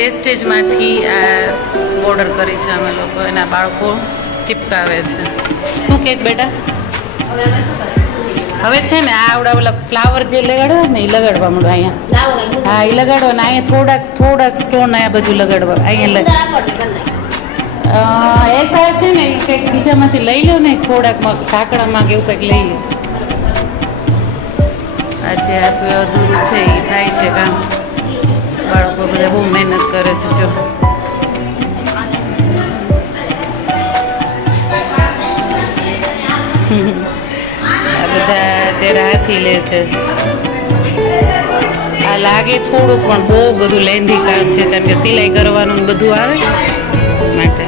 વેસ્ટેજમાંથી આ બોર્ડર કરી છે અમે લોકો, એના બાળકો ચિપકાવે છે. શું કે બેટા? હવે છે ને આ આવડા ઓલા ફ્લાવર જે લગાડવા ને એ લગાડવા મળે અહીંયા. હા એ લગાડો ને અહીંયા થોડાક સ્ટોન આ બાજુ લગાડવા અહીંયા એસા છે ને એ કંઈક બીજામાંથી લઈ લો ને થોડાકમાં ઢાંકણામાં કે એવું કંઈક લઈ લો. આજે આ તો અધૂરું છે એ થાય છે કામ. બાળકો બધા બહુ મહેનત કરે છે. જો આ બધા અત્યારે હાથી લે છે. આ લાગે થોડુંક પણ બહુ બધું લેન્ધી કામ છે કારણ કે સિલાઈ કરવાનું બધું આવે માટે.